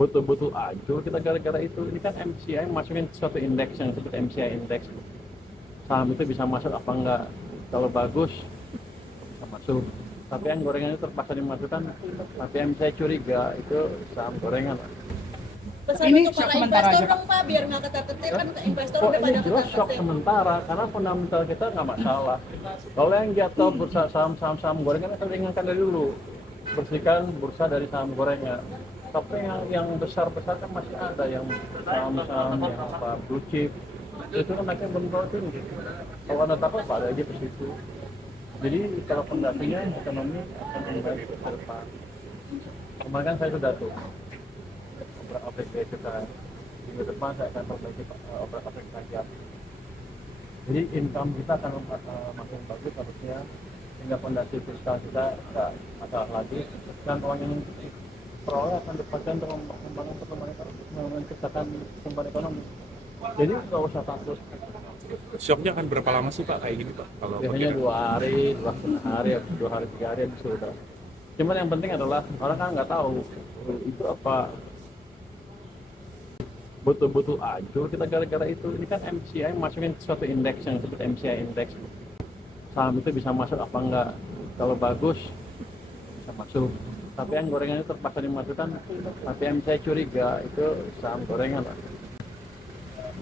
betul-betul ancur kita gara-gara itu. Ini kan MCI masukin suatu indeks yang disebut MCI indeks, saham itu bisa masuk apa enggak. Kalau bagus bisa masuk, tapi yang gorengan itu terpaksa dimasukkan, tapi MCI curiga itu saham gorengan. Pesan Ini untuk shock para sementara investor aja, Pak. dong Pak, biar nggak ketar-ketir kan investor Kok udah ini pada jelas shock ketar-ketir. sementara karena fundamental kita nggak masalah. Kalau yang jatuh bursa saham gorengan kita ringankan dari dulu, bersihkan bursa dari saham gorengan. Tapi yang besar-besar kan masih ada, yang saham-saham yang apa blue chip itu kan naiknya belum terlalu tinggi. Kalau anda takut ada aja ke situ. Jadi kalau fondasinya ekonomi akan membaik ke depan. Kemarin kan saya sudah tuh obrak abrik kita, minggu depan saya akan perbaiki obrak abrik pajak. Jadi income kita akan makin bagus harusnya, sehingga fondasi fiskal kita tidak masalah lagi, dan uang yang peroleh akan dipakai untuk membangun pertumbuhan ekonomi, menciptakan pertumbuhan ekonomi. Jadi nggak usah takut. Shocknya akan berapa lama sih Pak kayak gini Pak? Kalau Biasanya pakai 2 hari, 2,5 hari, 2 hari, 3 hari sudah. Cuman yang penting adalah orang kan nggak tahu itu apa betul-betul ancur kita gara-gara itu. Ini kan MCI masukin suatu indeks yang disebut MCI indeks, saham itu bisa masuk apa enggak. Kalau bagus bisa masuk, tapi yang gorengan itu terpaksa dimasukkan, tapi MCI curiga itu saham gorengan.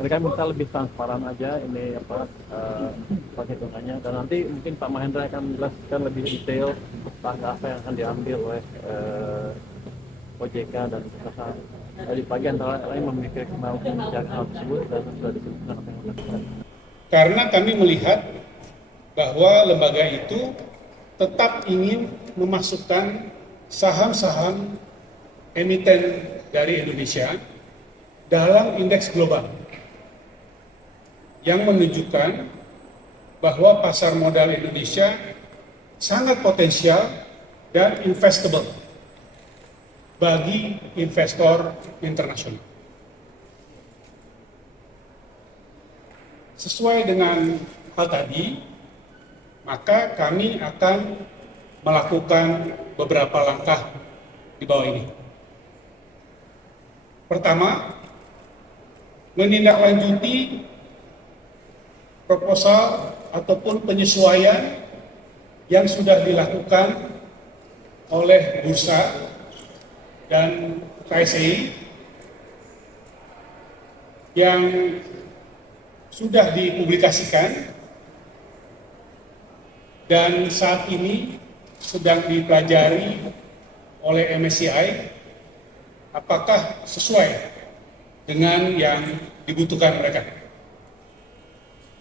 Mereka minta lebih transparan aja ini apa perhitungannya, dan nanti mungkin Pak Mahendra akan menjelaskan lebih detail langkah apa yang akan diambil oleh OJK dan perusahaan. Dari pagi antara lain memikirkan hal tersebut dan sudah disebutkan apa yang dilakukan. Karena kami melihat bahwa lembaga itu tetap ingin memasukkan saham-saham emiten dari Indonesia dalam indeks global yang menunjukkan bahwa pasar modal Indonesia sangat potensial dan investable bagi investor internasional. Sesuai dengan hal tadi, maka kami akan melakukan beberapa langkah di bawah ini. Pertama, menindaklanjuti proposal ataupun penyesuaian yang sudah dilakukan oleh Bursa dan KSEI yang sudah dipublikasikan dan saat ini sedang dipelajari oleh MSCI apakah sesuai dengan yang dibutuhkan mereka,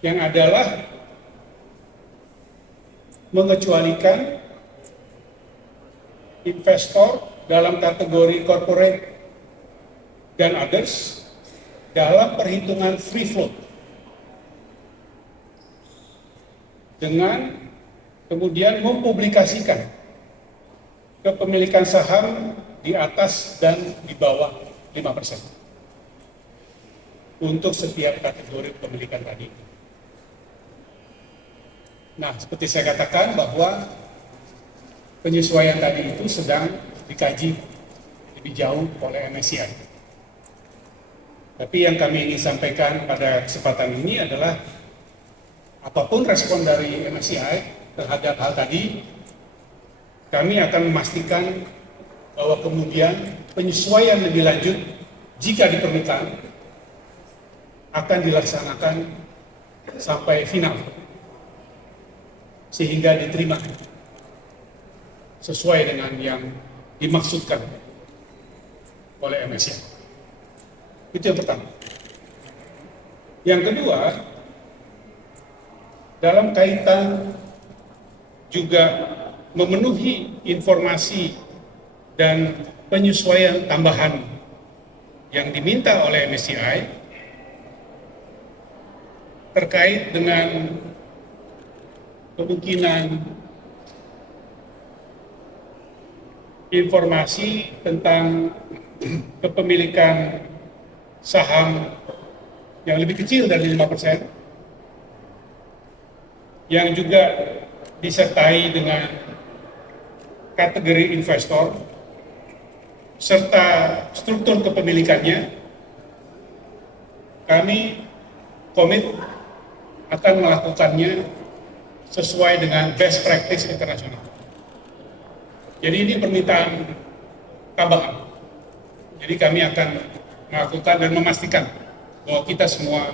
yang adalah mengecualikan investor dalam kategori corporate dan others dalam perhitungan free float, dengan kemudian mempublikasikan kepemilikan saham di atas dan di bawah 5% untuk setiap kategori kepemilikan tadi. Nah, seperti saya katakan bahwa penyesuaian tadi itu sedang dikaji lebih jauh oleh MSCI. Tapi yang kami ingin sampaikan pada kesempatan ini adalah apapun respon dari MSCI terhadap hal tadi, kami akan memastikan bahwa kemudian penyesuaian lebih lanjut jika diperlukan akan dilaksanakan sampai final sehingga diterima sesuai dengan yang dimaksudkan oleh MSCI. Itu yang pertama. Yang kedua, dalam kaitan juga memenuhi informasi dan penyesuaian tambahan yang diminta oleh MSCI terkait dengan kemungkinan informasi tentang kepemilikan saham yang lebih kecil dari 5%, yang juga disertai dengan kategori investor serta struktur kepemilikannya, kami komit akan melakukannya sesuai dengan best practice internasional. Jadi ini permintaan tambahan. Jadi kami akan melakukan dan memastikan bahwa kita semua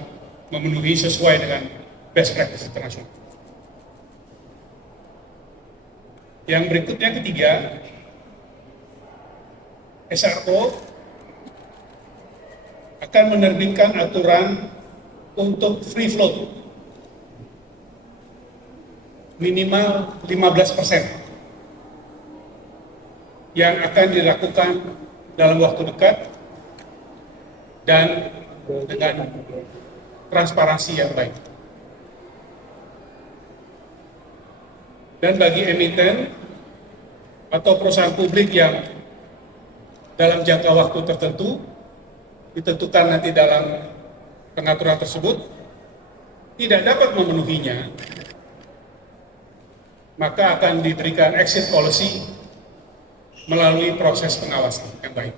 memenuhi sesuai dengan best practice internasional. Yang berikutnya ketiga, SRO akan menerbitkan aturan untuk free float minimal 15% yang akan dilakukan dalam waktu dekat dan dengan transparansi yang baik. Dan bagi emiten atau perusahaan publik yang dalam jangka waktu tertentu ditentukan nanti dalam pengaturan tersebut tidak dapat memenuhinya, maka akan diberikan exit policy melalui proses pengawasan yang baik.